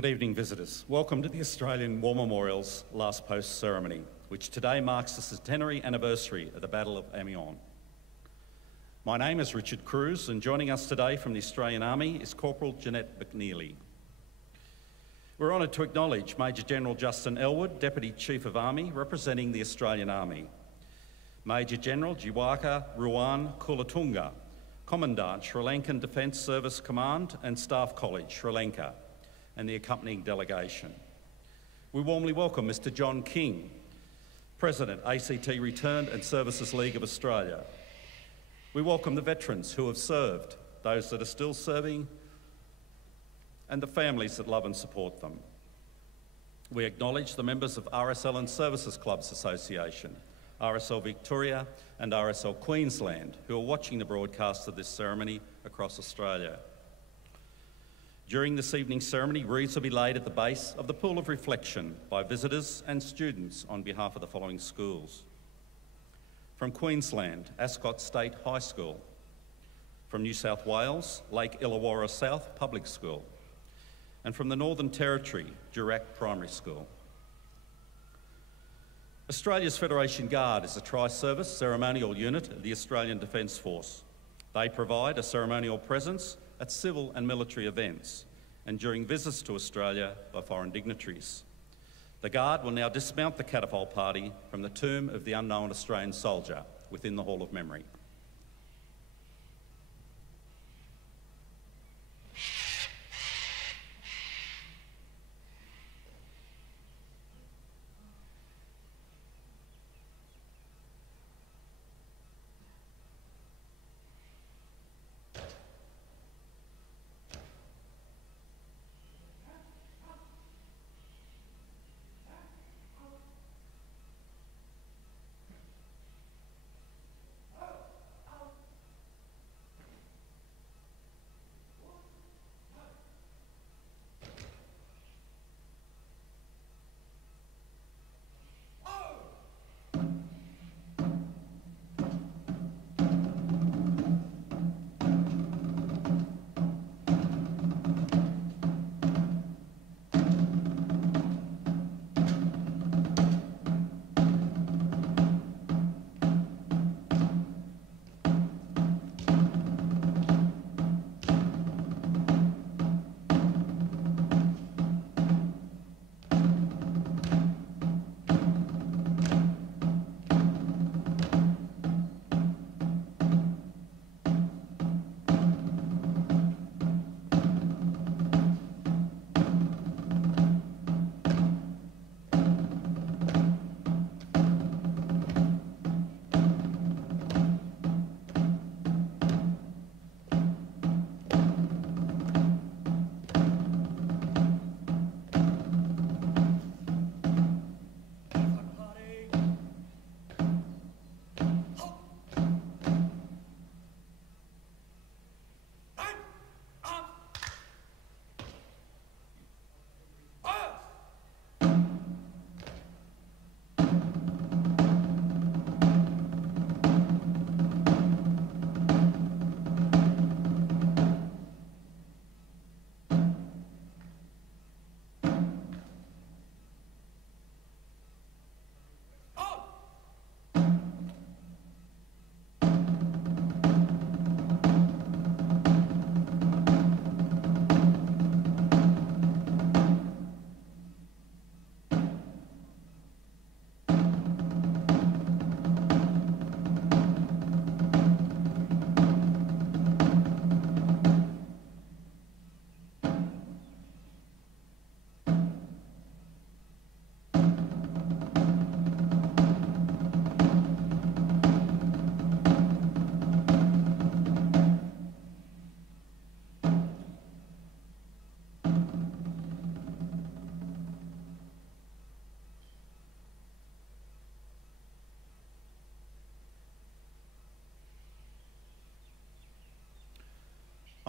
Good evening, visitors. Welcome to the Australian War Memorial's Last Post ceremony, which today marks the centenary anniversary of the Battle of Amiens. My name is Richard Cruz, and joining us today from the Australian Army is Corporal Jeanette McNeely. We're honoured to acknowledge Major General Justin Elwood, Deputy Chief of Army, representing the Australian Army, Major General Jiwaka Ruwan Kulatunga, Commandant, Sri Lankan Defence Service Command and Staff College, Sri Lanka, and the accompanying delegation. We warmly welcome Mr. John King, President, ACT Returned and Services League of Australia. We welcome the veterans who have served, those that are still serving, and the families that love and support them. We acknowledge the members of RSL and Services Clubs Association, RSL Victoria and RSL Queensland, who are watching the broadcast of this ceremony across Australia. During this evening's ceremony, wreaths will be laid at the base of the Pool of Reflection by visitors and students on behalf of the following schools. From Queensland, Ascot State High School. From New South Wales, Lake Illawarra South Public School. And from the Northern Territory, Durack Primary School. Australia's Federation Guard is a tri-service ceremonial unit of the Australian Defence Force. They provide a ceremonial presence at civil and military events and during visits to Australia by foreign dignitaries. The Guard will now dismount the catapult party from the tomb of the unknown Australian soldier within the Hall of Memory.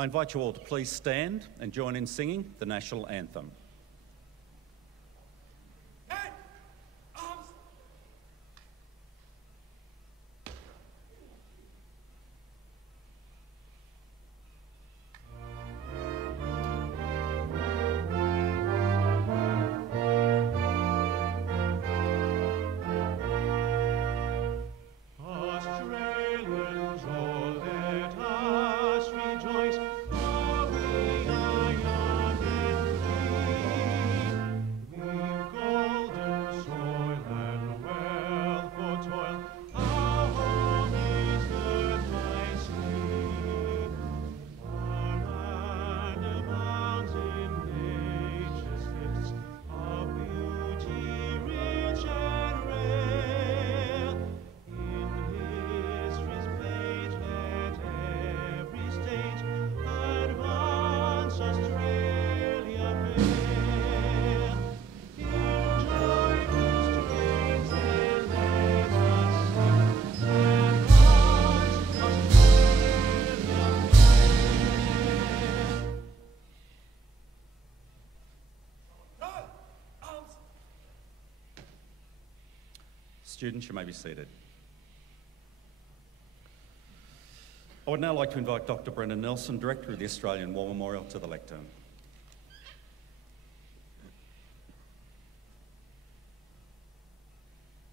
I invite you all to please stand and join in singing the national anthem. Students, you may be seated. I would now like to invite Dr. Brendan Nelson, Director of the Australian War Memorial, to the lectern.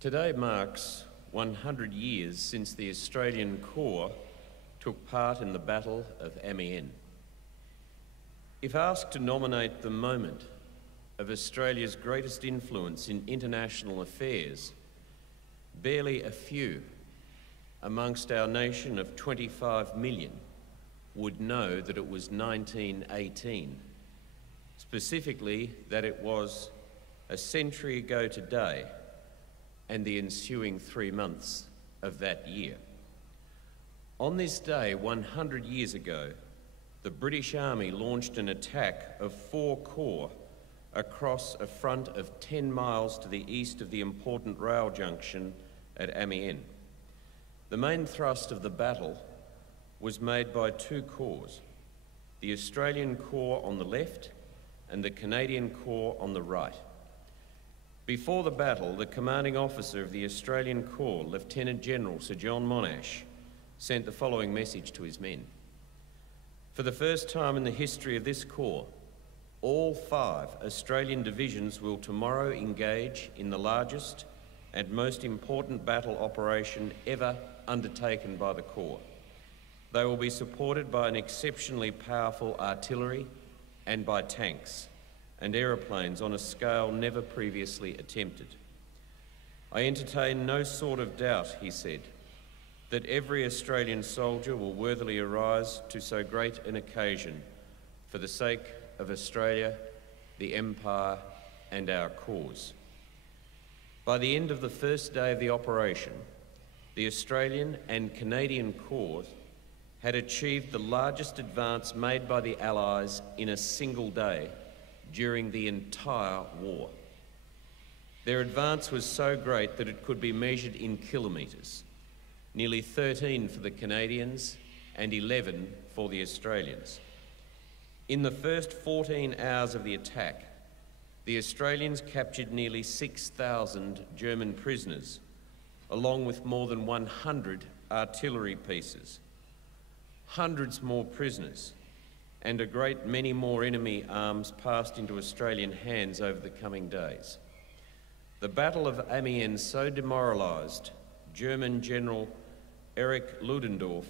Today marks 100 years since the Australian Corps took part in the Battle of Amiens. If asked to nominate the moment of Australia's greatest influence in international affairs, barely a few amongst our nation of 25 million would know that it was 1918, specifically that it was a century ago today and the ensuing 3 months of that year. On this day, 100 years ago, the British Army launched an attack of 4 corps across a front of 10 miles to the east of the important rail junction at Amiens. The main thrust of the battle was made by 2 corps, the Australian Corps on the left and the Canadian Corps on the right. Before the battle, the commanding officer of the Australian Corps, Lieutenant General Sir John Monash, sent the following message to his men. For the first time in the history of this Corps, all 5 Australian divisions will tomorrow engage in the largest and most important battle operation ever undertaken by the Corps. They will be supported by an exceptionally powerful artillery and by tanks and aeroplanes on a scale never previously attempted. I entertain no sort of doubt, he said, that every Australian soldier will worthily arise to so great an occasion for the sake of Australia, the Empire, and our cause. By the end of the first day of the operation, the Australian and Canadian Corps had achieved the largest advance made by the Allies in a single day during the entire war. Their advance was so great that it could be measured in kilometres, nearly 13 for the Canadians and 11 for the Australians. In the first 14 hours of the attack, the Australians captured nearly 6,000 German prisoners, along with more than 100 artillery pieces, hundreds more prisoners, and a great many more enemy arms passed into Australian hands over the coming days. The Battle of Amiens so demoralised German General Erich Ludendorff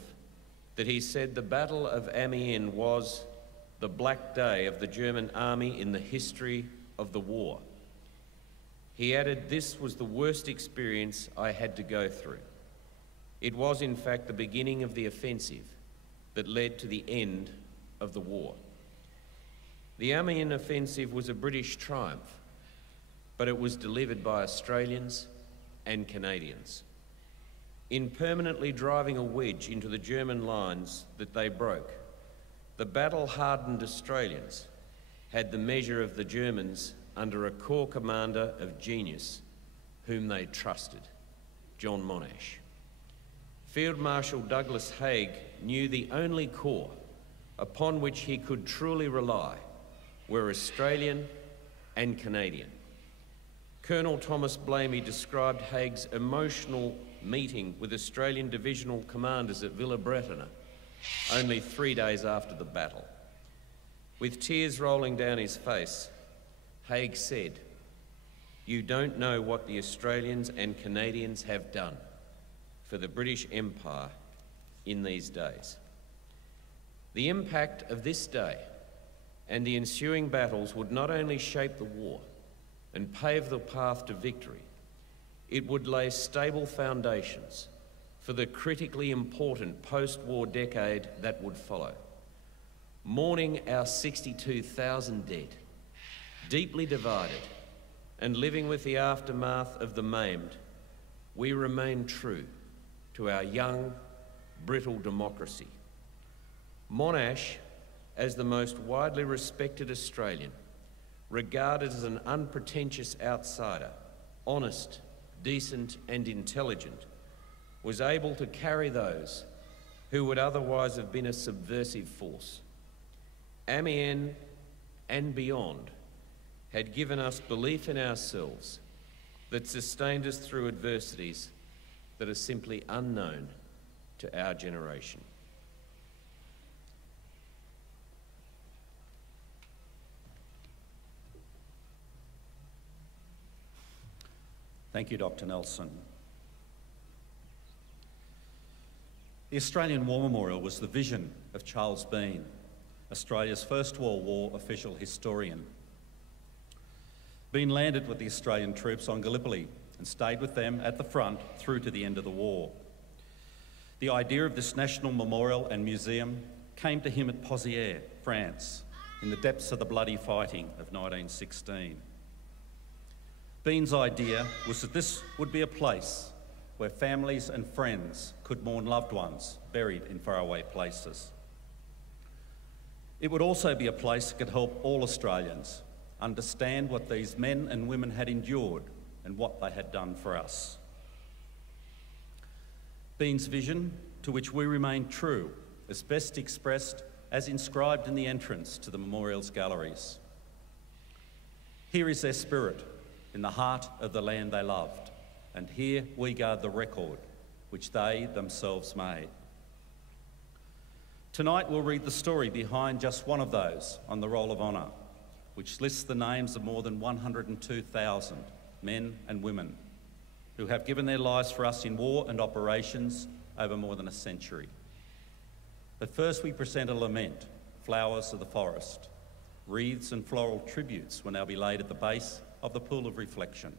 that he said the Battle of Amiens was the black day of the German army in the history of the war. He added, "This was the worst experience I had to go through." It was in fact the beginning of the offensive that led to the end of the war. The Amiens offensive was a British triumph, but it was delivered by Australians and Canadians. In permanently driving a wedge into the German lines that they broke, the battle-hardened Australians had the measure of the Germans under a corps commander of genius whom they trusted, John Monash. Field Marshal Douglas Haig knew the only corps upon which he could truly rely were Australian and Canadian. Colonel Thomas Blamey described Haig's emotional meeting with Australian divisional commanders at Villa Bretana only 3 days after the battle. With tears rolling down his face, Haig said, "You don't know what the Australians and Canadians have done for the British Empire in these days." The impact of this day and the ensuing battles would not only shape the war and pave the path to victory, it would lay stable foundations for the critically important post-war decade that would follow. Mourning our 62,000 dead, deeply divided, and living with the aftermath of the maimed, we remain true to our young, brittle democracy. Monash, as the most widely respected Australian, regarded as an unpretentious outsider, honest, decent and intelligent, was able to carry those who would otherwise have been a subversive force. Amiens and beyond had given us belief in ourselves that sustained us through adversities that are simply unknown to our generation. Thank you, Dr. Nelson. The Australian War Memorial was the vision of Charles Bean, Australia's first World War official historian. Bean landed with the Australian troops on Gallipoli and stayed with them at the front through to the end of the war. The idea of this national memorial and museum came to him at Pozières, France, in the depths of the bloody fighting of 1916. Bean's idea was that this would be a place where families and friends could mourn loved ones buried in faraway places. It would also be a place that could help all Australians understand what these men and women had endured and what they had done for us. Bean's vision, to which we remain true, is best expressed as inscribed in the entrance to the memorial's galleries. Here is their spirit, in the heart of the land they loved, and here we guard the record which they themselves made. Tonight we'll read the story behind just one of those on the Roll of Honour, which lists the names of more than 102,000 men and women who have given their lives for us in war and operations over more than a century. But first we present a lament, Flowers of the Forest. Wreaths and floral tributes will now be laid at the base of the Pool of Reflection.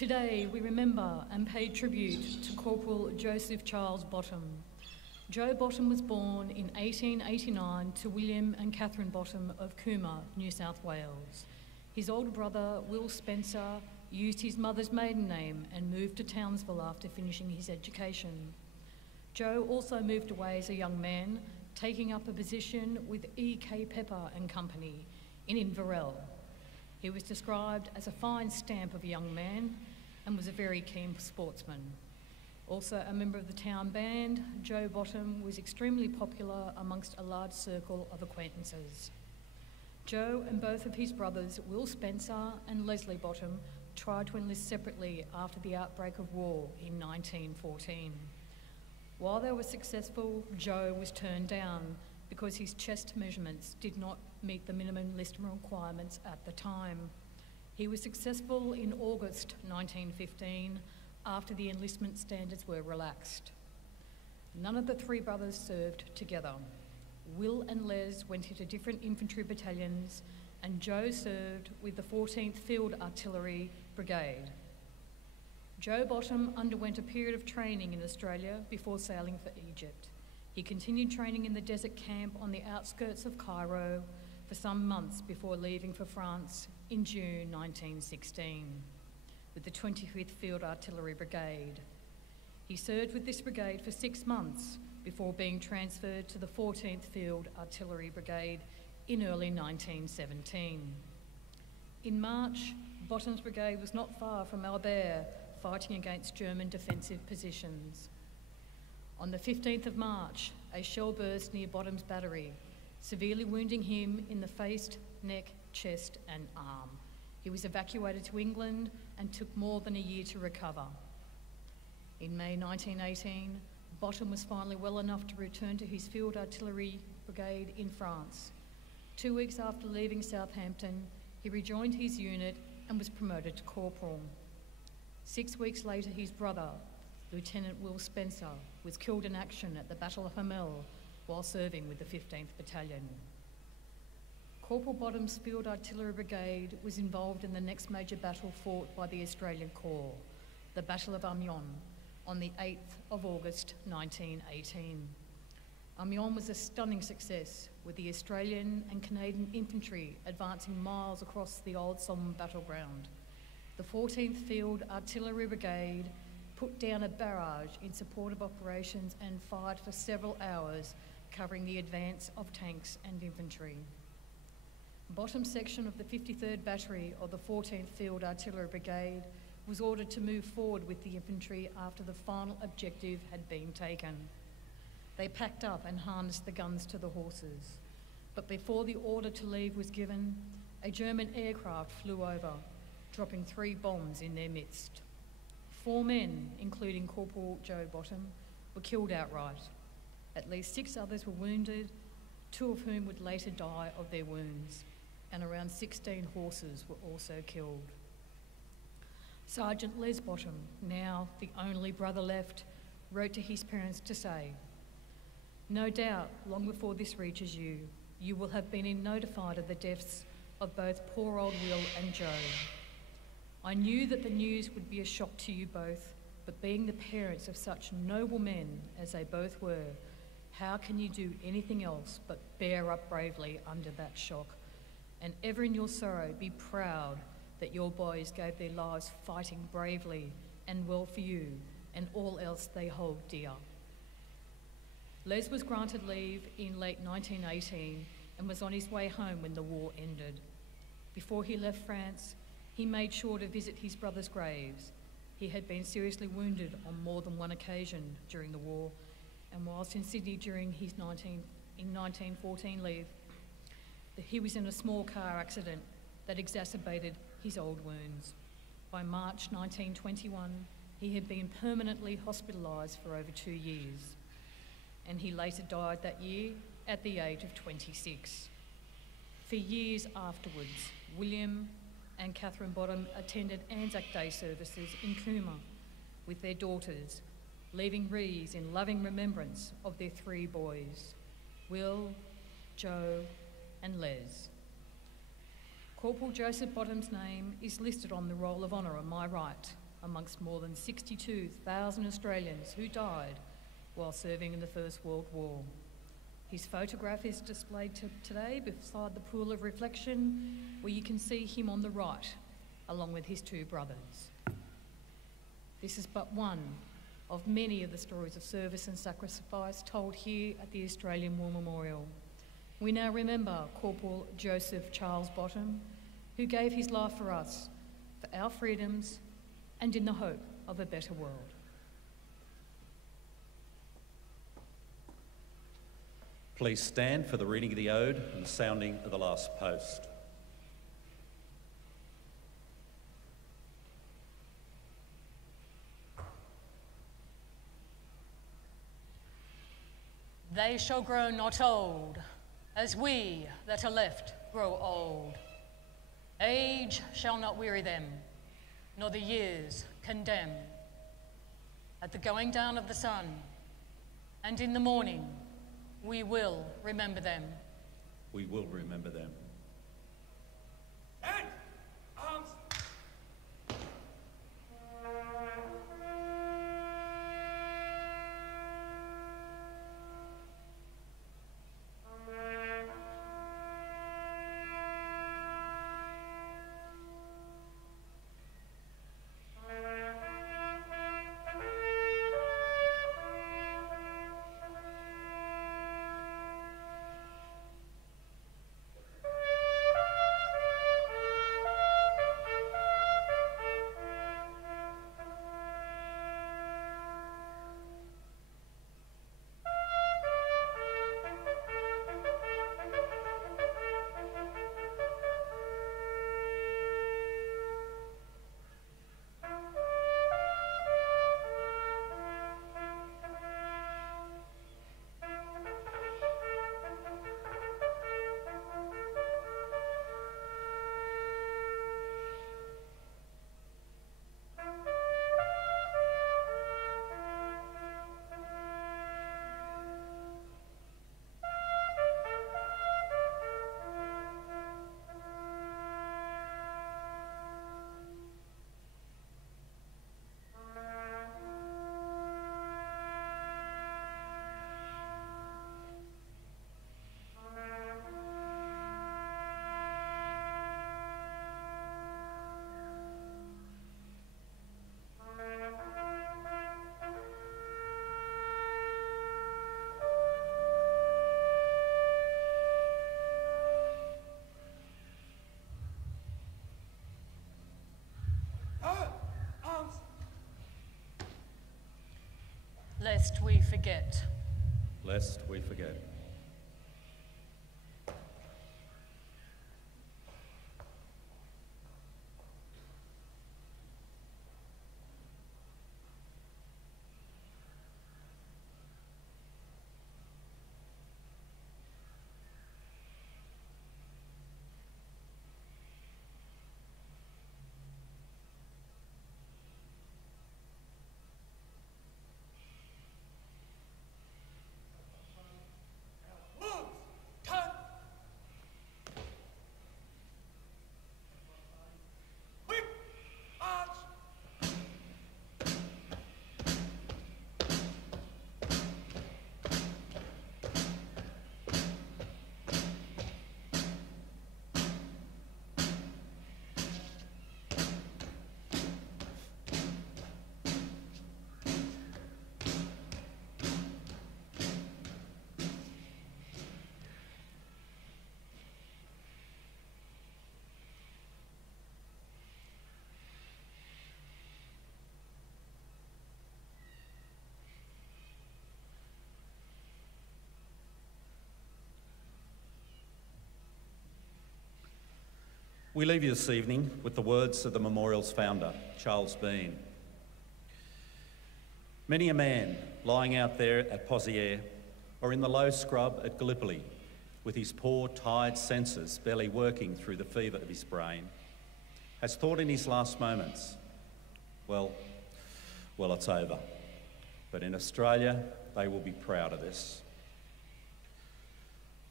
Today we remember and pay tribute to Corporal Joseph Charles Bottom. Joe Bottom was born in 1889 to William and Catherine Bottom of Cooma, New South Wales. His older brother, Will Spencer, used his mother's maiden name and moved to Townsville after finishing his education. Joe also moved away as a young man, taking up a position with E.K. Pepper and Company in Inverell. He was described as a fine stamp of a young man and was a very keen sportsman. Also a member of the town band, Joe Bottom was extremely popular amongst a large circle of acquaintances. Joe and both of his brothers, Will Spencer and Leslie Bottom, tried to enlist separately after the outbreak of war in 1914. While they were successful, Joe was turned down because his chest measurements did not meet the minimum enlistment requirements at the time. He was successful in August 1915 after the enlistment standards were relaxed. None of the three brothers served together. Will and Les went into different infantry battalions, and Joe served with the 14th Field Artillery Brigade. Joe Bottom underwent a period of training in Australia before sailing for Egypt. He continued training in the desert camp on the outskirts of Cairo for some months before leaving for France in June 1916 with the 25th Field Artillery Brigade. He served with this brigade for 6 months before being transferred to the 14th Field Artillery Brigade in early 1917. In March, Bottom's brigade was not far from Albert, fighting against German defensive positions. On the 15th of March, a shell burst near Bottom's battery, severely wounding him in the face, neck, chest and arm. He was evacuated to England and took more than a year to recover. In May 1918, Bottom was finally well enough to return to his Field Artillery Brigade in France. 2 weeks after leaving Southampton, he rejoined his unit and was promoted to corporal. 6 weeks later, his brother, Lieutenant Will Spencer, was killed in action at the Battle of Amiens while serving with the 15th Battalion. Corporal Bottom's Field Artillery Brigade was involved in the next major battle fought by the Australian Corps, the Battle of Amiens, on the 8th of August 1918. Amiens was a stunning success, with the Australian and Canadian infantry advancing miles across the old Somme battleground. The 14th Field Artillery Brigade put down a barrage in support of operations and fired for several hours, covering the advance of tanks and infantry. Bottom section of the 53rd Battery of the 14th Field Artillery Brigade was ordered to move forward with the infantry after the final objective had been taken. They packed up and harnessed the guns to the horses. But before the order to leave was given, a German aircraft flew over, dropping 3 bombs in their midst. 4 men, including Corporal Joe Bottom, were killed outright. At least 6 others were wounded, 2 of whom would later die of their wounds, and around 16 horses were also killed. Sergeant Les Bottom, now the only brother left, wrote to his parents to say, "No doubt, long before this reaches you, you will have been notified of the deaths of both poor old Will and Joe. I knew that the news would be a shock to you both, but being the parents of such noble men as they both were, how can you do anything else but bear up bravely under that shock? And ever in your sorrow be proud that your boys gave their lives fighting bravely and well for you and all else they hold dear." Les was granted leave in late 1918 and was on his way home when the war ended. Before he left France, he made sure to visit his brother's graves. He had been seriously wounded on more than one occasion during the war, and whilst in Sydney during his 1914 leave, he was in a small car accident that exacerbated his old wounds. By March 1921, he had been permanently hospitalised for over 2 years, and he later died that year at the age of 26. For years afterwards, William and Catherine Bottom attended Anzac Day services in Cooma with their daughters, leaving wreaths in loving remembrance of their 3 boys, Will, Joe and Les. Corporal Joseph Bottom's name is listed on the Roll of Honour on my right, amongst more than 62,000 Australians who died while serving in the First World War. His photograph is displayed today beside the pool of reflection, where you can see him on the right, along with his two brothers. This is but one of many of the stories of service and sacrifice told here at the Australian War Memorial. We now remember Corporal Joseph Charles Bottom, who gave his life for us, for our freedoms, and in the hope of a better world. Please stand for the reading of the ode and the sounding of the last post. They shall grow not old, as we that are left grow old. Age shall not weary them, nor the years condemn. At the going down of the sun, and in the morning, we will remember them. We will remember them. And arms. Lest we forget. Lest we forget. We leave you this evening with the words of the memorial's founder, Charles Bean. Many a man lying out there at Pozières or in the low scrub at Gallipoli, with his poor, tired senses barely working through the fever of his brain, has thought in his last moments, well, it's over. But in Australia, they will be proud of this.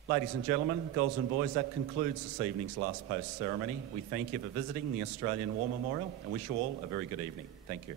Ladies and gentlemen, girls and boys, that concludes this evening's last post ceremony. We thank you for visiting the Australian War Memorial and wish you all a very good evening. Thank you.